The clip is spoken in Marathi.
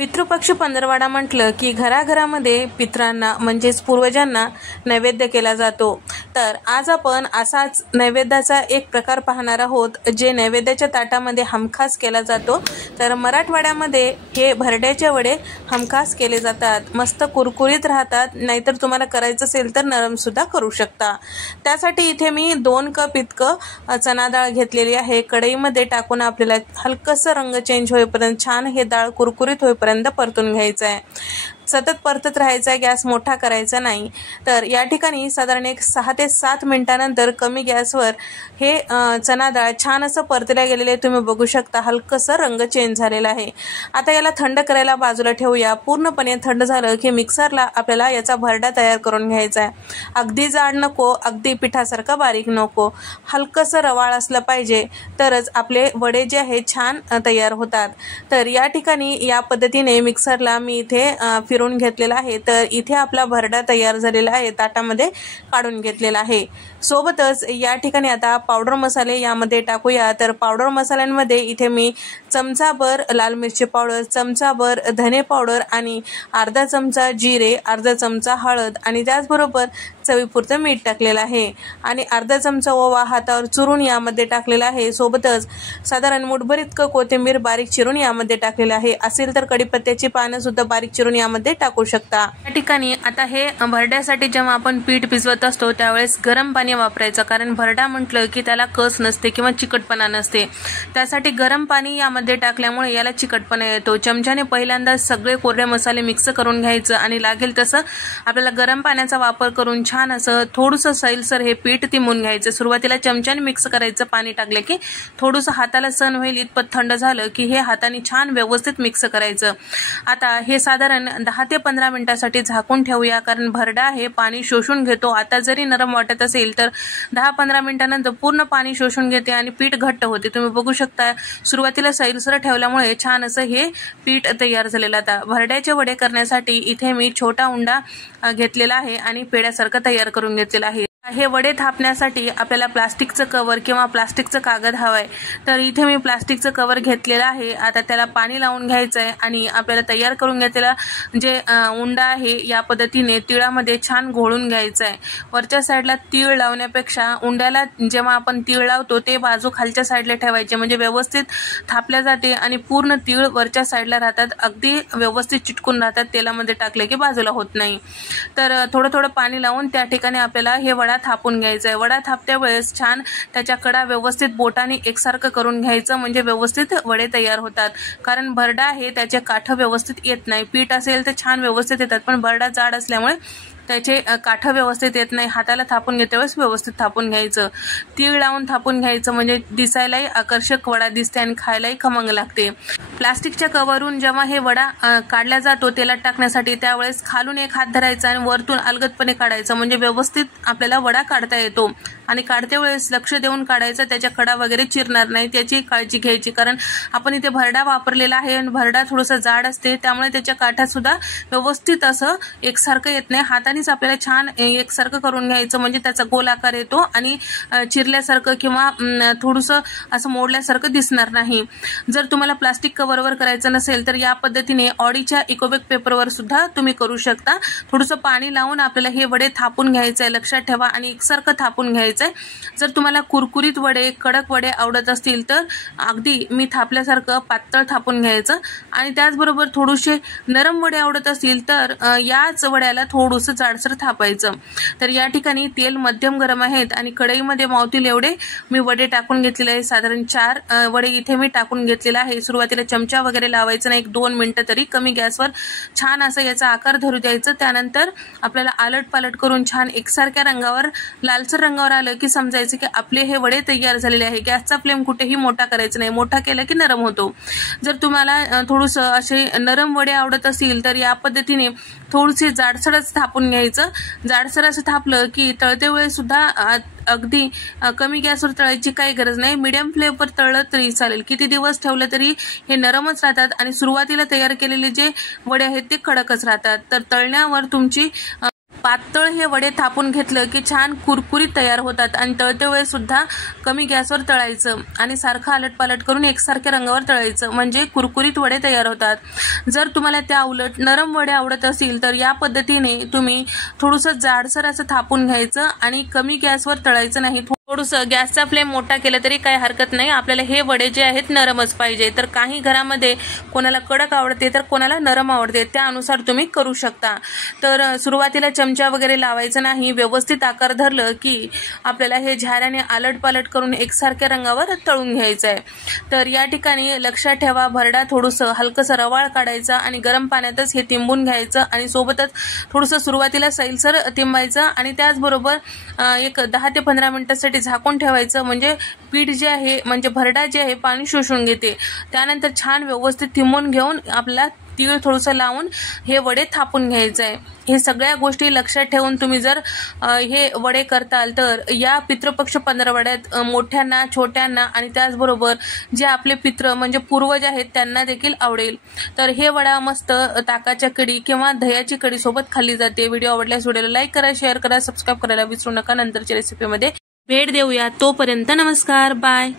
पितृपक्ष पंधरवडा म्हटलं की घराघरामध्ये पितरांना म्हणजेच पूर्वजांना नैवेद्य केला जातो। तर आज आपण असाच नैवेद्याचा एक प्रकार पाहणार आहोत जे नैवेद्याच्या ताटामध्ये हमखास केला जातो। तर मराठवाड्यामध्ये हे भरड्याचे वडे हमखास केले जातात, मस्त कुरकुरीत राहतात, नाहीतर तुम्हाला करायचं असेल तर नरम सुद्धा करू शकता। त्यासाठी इथे मी 2 कप इतकं चणा डाळ घेतलेली आहे। कढईमध्ये टाकून आपल्याला हलकसं रंग चेंज होईपर्यंत छान हे डाळ कुरकुरीत होईपर्यंत परतून घ्यायचं आहे। सतत परतत राहायचा, गॅस मोठा करायचा नाही। तर या ठिकाणी साधारण एक 6 ते 7 मिनिटांनंतर कमी गॅसवर हे चणा डाळ छान असं परतल्या गेलेले तुम्ही बघू शकता, हलकसं रंग चेंज झालेला आहे। आता याला थंड करायला बाजूला ठेवूया। पूर्णपणे थंड झालं की मिक्सरला आपल्याला याचा भरडा तयार करून घ्यायचा आहे। अगदी जाड नको, अगदी पिठासारखा बारीक नको, हलकसं रवाळ असलं पाहिजे, तरच आपले वडे जे आहेत छान तयार होतात। तर या ठिकाणी या पद्धतीने मिक्सरला मी इथे फिरून घेतलेला आहे। तर इथे आपला भरडा तयार झालेला आहे, ताटामध्ये काढून घेतलेला आहे। सोबतच या ठिकाणी आता पावडर मसाले यामध्ये टाकूया। तर पावडर मसाल्यांमध्ये इथे मी चमचाभर लाल मिरची पावडर, चमचाभर धने पावडर आणि अर्धा चमचा जिरे, अर्धा चमचा हळद आणि त्याचबरोबर चवीपुरतं मीठ टाकलेलं आहे आणि अर्धा चमचा ओवा हातावर चुरून यामध्ये टाकलेला आहे। सोबतच साधारण मुठभर इतकं कोथिंबीर बारीक चिरून यामध्ये टाकलेलं आहे। असेल तर कढीपत्त्याची पानं सुद्धा बारीक चिरून यामध्ये टाकू शकता। या ठिकाणी आता हे भरड्यासाठी जेव्हा आपण पीठ भिजवत असतो त्यावेळेस गरम पाणी वापरायचं, कारण भरडा म्हटलं की त्याला कस नसते किंवा चिकटपणा नसते। त्यासाठी गरम पाणी यामध्ये टाकल्यामुळे याला चिकटपणा येतो। चमच्याने पहिल्यांदा सगळे कोरडे मसाले मिक्स करून घ्यायचं आणि लागेल तसं आपल्याला गरम पाण्याचा वापर करून छान असं थोडंसं सैलसर हे पीठ तिमून घ्यायचं। सुरुवातीला चमच्याने मिक्स करायचं, पाणी टाकलं की थोडंसं हाताला सण होईल इतपत थंड झालं की हे हाताने छान व्यवस्थित मिक्स करायचं। आता हे साधारण 10 ते 15 मिनिटांसाठी झाकून ठेवूया, कारण भरडा हे पाणी शोषून घेतो। आता जरी नरम वाटत असेल तर 10-15 मिनिटांनंतर पूर्ण पाणी शोषून घेते आणि पीठ घट्ट होते। तुम्ही बघू शकता सुरुवातीला सैलसर ठेवल्यामुळे छान असं हे पीठ तयार झालेलं। आता भरड्याचे वडे करण्यासाठी इथे मी छोटा उंडा घेतलेला आहे आणि पेड्यासारखं तयार करून घेतलेला आहे। हे वडे थापण्यासाठी आपल्याला प्लास्टिकचं कव्हर किंवा प्लास्टिकचं कागद हवंय। तर इथे मी प्लास्टिकचं कव्हर घेतलेलं आहे। आता त्याला पाणी लावून घ्यायचं आहे आणि आपल्याला तयार करून घेतलेला जे उंडा आहे या पद्धतीने तिळामध्ये छान घोळून घ्यायचं आहे। वरच्या साईडला तीळ लावण्यापेक्षा उंड्याला जेव्हा आपण तीळ लावतो ते बाजू खालच्या साईडला ठेवायचे, म्हणजे व्यवस्थित थापल्या जाते आणि पूर्ण तीळ वरच्या साईडला राहतात, अगदी व्यवस्थित चिटकून राहतात, तेलामध्ये टाकले की बाजूला होत नाही। तर थोडं थोडं पाणी लावून त्या ठिकाणी आपल्याला हे वडा थापून घ्यायचा आहे। वडा थापत्या वेळेस छान त्याच्या कडा व्यवस्थित बोटाने एकसारखं करून घ्यायचं, म्हणजे व्यवस्थित वडे तयार होतात। कारण भरडा आहे त्याचे काठ व्यवस्थित येत नाही, पीठ असेल तर छान व्यवस्थित येतात, पण भरडा जाड असल्यामुळे त्याचे काठ व्यवस्थित येत नाही। हाताला थापून घेते वेळेस व्यवस्थित थापून घ्यायचं। तीळ लावून थापून घ्यायचं, म्हणजे दिसायलाही आकर्षक वडा दिसते आणि खायलाही खमंग लागते। प्लास्टिकच्या कव्हरवरून जेव्हा हे वडा काढला जातो तेलात टाकण्यासाठी, त्यावेळेस खालून एक हात धरायचा आणि वरतून अलगदपणे काढायचं, म्हणजे व्यवस्थित आपल्याला वडा काढता येतो। आणि काढते वेळेस लक्ष देऊन काढायचं, त्याच्या कडा वगैरे चिरणार नाही त्याची काळजी घ्यायची, कारण आपण इथे भरडा वापरलेला आहे आणि भरडा थोडासा जाड असते, त्यामुळे त्याच्या काठात सुद्धा व्यवस्थित असं एकसारखं येत नाही। हातानेच आपल्याला छान एकसारखं करून घ्यायचं, म्हणजे त्याचा गोल आकार येतो आणि चिरल्यासारखं किंवा थोडंसं असं मोडल्यासारखं दिसणार नाही। जर तुम्हाला प्लास्टिक कव्हरवर करायचं नसेल तर या पद्धतीने ऑडीच्या इकोबेक पेपरवर सुद्धा तुम्ही करू शकता। थोडंसं पाणी लावून आपल्याला हे वडे थापून घ्यायचं आहे, लक्षात ठेवा, आणि एकसारखं थापून घ्यायचं। जर तुम्हाला कुरकुरीत वडे, कडक वडे आवडत असतील तर अगदी मी थापल्यासारखं पातळ थापून घ्यायचं, आणि त्याचबरोबर थोडेसे नरम वडे आवडत असतील तर याच वड्याला थोडंसं जाडसर थापायचं। तर या ठिकाणी तेल मध्यम गरम आहेत आणि कढईमध्ये मावतील एवढे मी वडे टाकून घेतलेले आहे। साधारण 4 वडे इथे मी टाकून घेतलेला आहे। सुरुवातीला चमचा वगैरे लावायचं नाही, 1-2 मिनिटं तरी कमी गॅसवर छान असं याचा आकार धरू द्यायचं। त्यानंतर आपल्याला आलट पालट करून छान एकसारख्या रंगावर, लालसर रंगावर आलं की समजायचं की आपले हे वडे तयार झालेले आहे। गॅसचा फ्लेम कुठेही मोठा करायचा नाही, मोठा केला की नरम होतो। जर तुम्हाला थोडंसं असे नरम वडे आवडत असतील तर या पद्धतीने थोडेसे जाडसरच थापून घ्यायचं। जाडसर असं थापलं की तळते वेळेस सुद्धा अगदी कमी गॅसवर तळायची काही गरज नाही, मीडियम फ्लेमवर तळलं तरी चालेल। किती दिवस ठेवलं तरी हे नरमच राहतात आणि सुरुवातीला तयार केलेले जे वडे आहेत ते कडकच राहतात। तर तळण्यावर तुमची पातळ हे वडे थापून घेतलं की छान कुरकुरीत तयार होतात आणि तळते वेळेस सुद्धा कमी गॅसवर तळायचं आणि सारखं आलटपालट करून एकसारख्या रंगावर तळायचं, म्हणजे कुरकुरीत वडे तयार होतात। जर तुम्हाला त्या उलट नरम वडे आवडत असतील तर या पद्धतीने तुम्ही थोडंसं जाडसर असं थापून घ्यायचं आणि कमी गॅसवर तळायचं नाही। थोडंसं गॅसचा फ्लेम मोठा केला तरी काही हरकत नाही, आपल्याला हे वडे जे आहेत नरमच पाहिजे। तर काही घरामध्ये कोणाला कडक आवडते तर कोणाला नरम आवडते, त्यानुसार तुम्ही करू शकता। तर सुरुवातीला चमचा वगैरे लावायचं नाही, व्यवस्थित आकार धरलं की आपल्याला हे झाऱ्याने आलटपालट करून एकसारख्या रंगावर तळून घ्यायचं आहे। तर या ठिकाणी लक्षात ठेवा, भरडा थोडंसं हलकंसं रवाळ काढायचा आणि गरम पाण्यातच हे तिंबून घ्यायचं आणि सोबतच थोडंसं सुरुवातीला सैलसर तिंबायचं आणि त्याचबरोबर एक 10 ते 15 मिनिटांसाठी झाकून ठेवायचं, म्हणजे पीठ जे आहे म्हणजे भरडा जे आहे पाणी शोषून घेते। त्यानंतर छान व्यवस्थित तिंबून घेऊन आपल्याला तीळ थोडंसं लावून हे वडे थापून घ्यायचं आहे। हे सगळ्या गोष्टी लक्षात ठेवून तुम्ही जर हे वडे करताल तर या पितृपक्ष पंधरवड्यात मोठ्यांना छोट्यांना आणि त्याचबरोबर जे आपले पितृ म्हणजे पूर्वज आहेत त्यांना देखील आवडेल। तर हे वडा मस्त ताकाच्या कढी किंवा दह्याची कढी सोबत खाल्ली जाते। व्हिडिओ आवडल्यास व्हिडिओला लाईक करा, शेअर करा, सबस्क्राईब करायला विसरू नका। नंतरच्या रेसिपीमध्ये भेट देऊया, तोपर्यंत नमस्कार, बाय।